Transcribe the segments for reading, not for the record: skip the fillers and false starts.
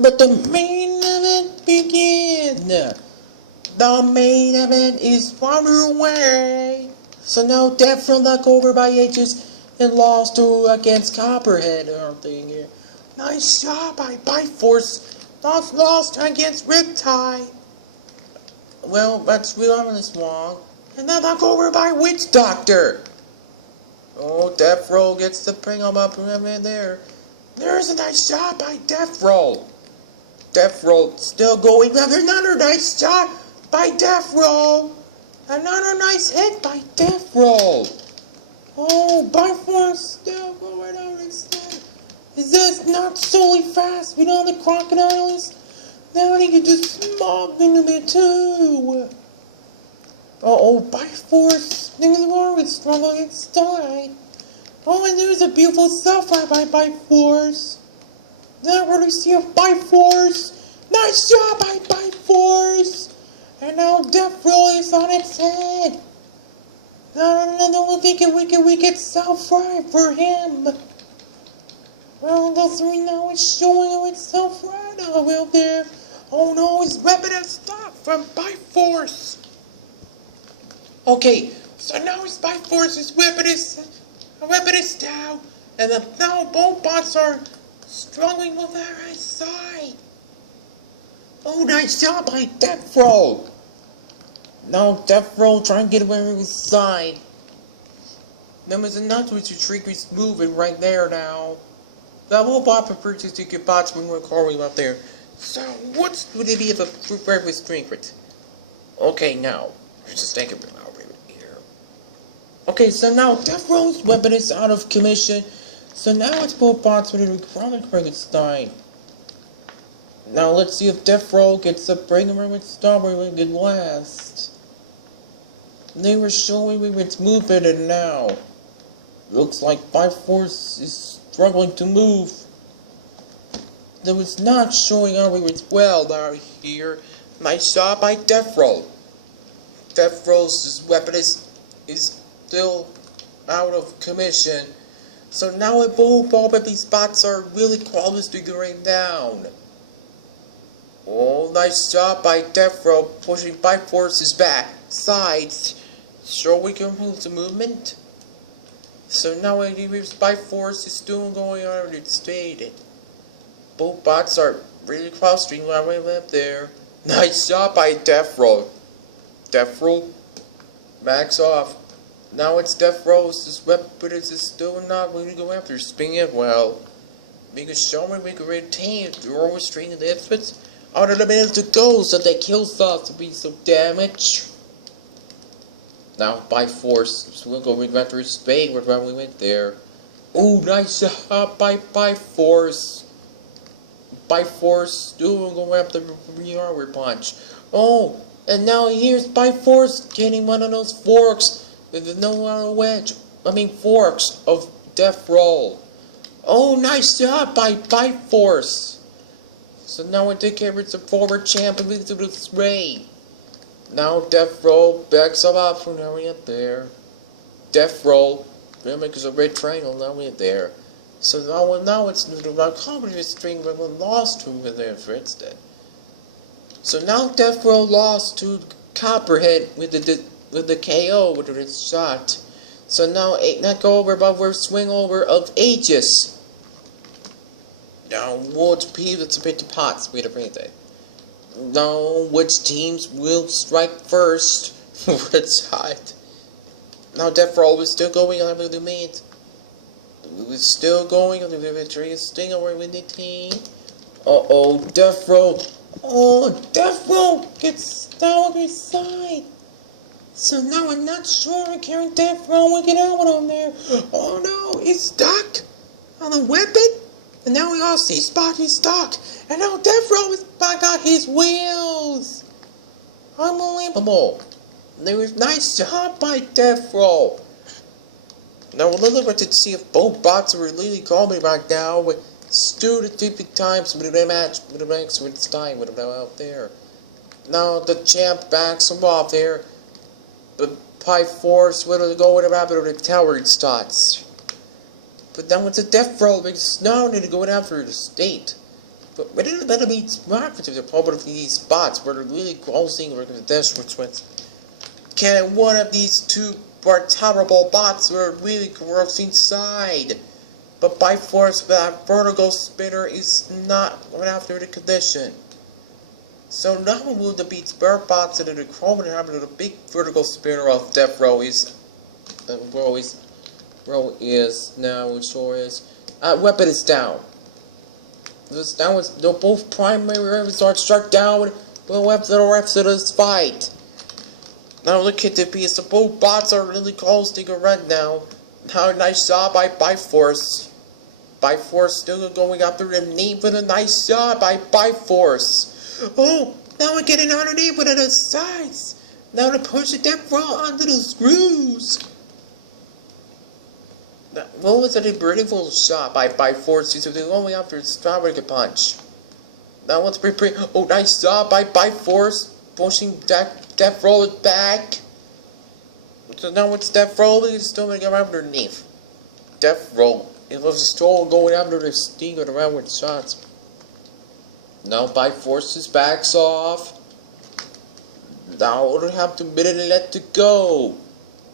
But the main event begin. The main event is far away. So now Death Row knocked over by Aegis and lost to against Copperhead or something here. Nice job by Force. Lost against Riptide. Well, that's really wrong. And now knocked over by Witch Doctor. Oh, Death Row gets to bring him up in there. There's a nice job by Death Row. Death Row still going. Another nice shot by Death Row. Another nice hit by Death Row. Oh, Force still going out instead. Is this not solely fast? We know the crocodiles. Now they can just smog into me too. Uh-oh, Force. Think of the war with struggle against die. Oh, and there's a beautiful sapphire by Force. Now we're going to see a Force. Nice job by Force. And now Death Row is on its head. No, we get sapphire for him. Well, that's right now it's showing itself right now out there. Oh no, his weapon has stopped from Force. Okay, so now his Force's weapon is down, and now both bots are struggling with their right side. Oh, nice job by Death Row. Now Death Row trying to get away with his side. Numbers enough to trigger his moving right there now. That whole bot prefers to get bots when we're calling up there. So what would it be if a favorite secret? Okay, now let's just take a bit out here. Okay, so now Death Row's weapon is out of commission. So now it's both bots with a Frankenstein. Now let's see if Death Row gets the bring him with Starboy with good last. They were showing me its movement, and now looks like Force is struggling to move. That was not showing how it's well down here. Nice shot by Death Row. Death Row's weapon is still out of commission. So now both of these bots are really close to going down. Oh, nice job by Death Row pushing Force's back sides. Sure we can move the movement. So now Force is still going on as stated. Both bots are really crossing my way left there. Nice job by Death Row. Death Row backs off. Now it's Death Row's weapon is still not really go after spinning it well. Because showing we can retain the overstring of the efforts out of the minutes to go so they kill stuff to be some damage. Now Force we'll go after his spade when we went there. Oh, nice job by Force. Force still going after the armor punch. Oh, and now here's Force getting one of those forks with the forks of Death Row. Oh, nice job by Force. So now we take care of the former champion with the ray. Now Death Row backs up from now we up there. Death Row, because a red triangle now we there. So now it's about comedy string but we lost to there for instance. So now Death Row lost to Copperhead with the KO with his shot. So now not go over but we're swing over of Aegis. Now what let's pick the pots with everything. Now which teams will strike first? What side? Now Death Row is still going on with the mains. We're still going on the victory is staying over with the team. Uh-oh, Death Row. Oh, Death Row gets down on his side. So now I'm not sure I can Death Row will get out on there. Oh no, he's stuck on the weapon. And now we all see Spot is stuck. And now Death Row is back on his wheels. Unbelievable. There was a nice job by Death Row. Now we'll look to see if both bots are really coming right now with still the typical times with the match with the ranks with time with them out there. Now the champ backs him off there. But Force will go with a rabbit or the tower starts. But now it's a Death Row because now need to go after the state. But we didn't let them eat markets with the problem of these spots where they're really closing or the desperate twins. Can one of these two terrible bots were really gross inside? But by force that vertical spinner is not after the condition. So now we move the beats BattleBots into the chrome and have the big vertical spinner of Death Row is now sure is weapon is down. This now is both primary weapons are struck down with the rest of this fight. Now look at the piece, the both bots are really closing around now. Now a nice shot by Force. By Force still going after the knee with a nice shot by Force. Oh, now we're getting underneath with the sides. Now to push the Death Row onto the screws. What was a beautiful shot by Force? He's going after the strawberry punch. That one's pretty. Oh, nice shot by Force, pushing Death Row back. So now it's Death Row is still going around underneath. Death Row. It was still going after the Sting around with shots. Now by Force his backs off. Now we don't have to minute and let it go.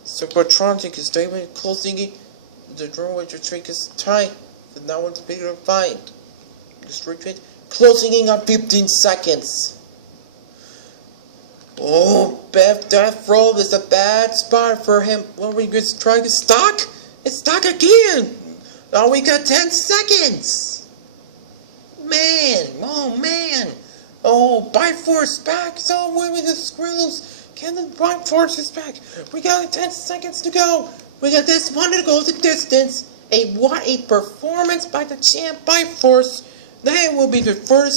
Supertronic is staying closing it. The draw with your trick is tight. But now it's bigger fight. Just retreat. Closing in on 15 seconds. Oh, Death Row is a bad spot for him. When we get trying to stock, it's stuck again. Now we got 10 seconds. Man, oh man. Oh, by Force back. So with the screws. Can the by Force is back. We got 10 seconds to go. We got this one to go the distance. What a performance by the champ by Force. That will be the first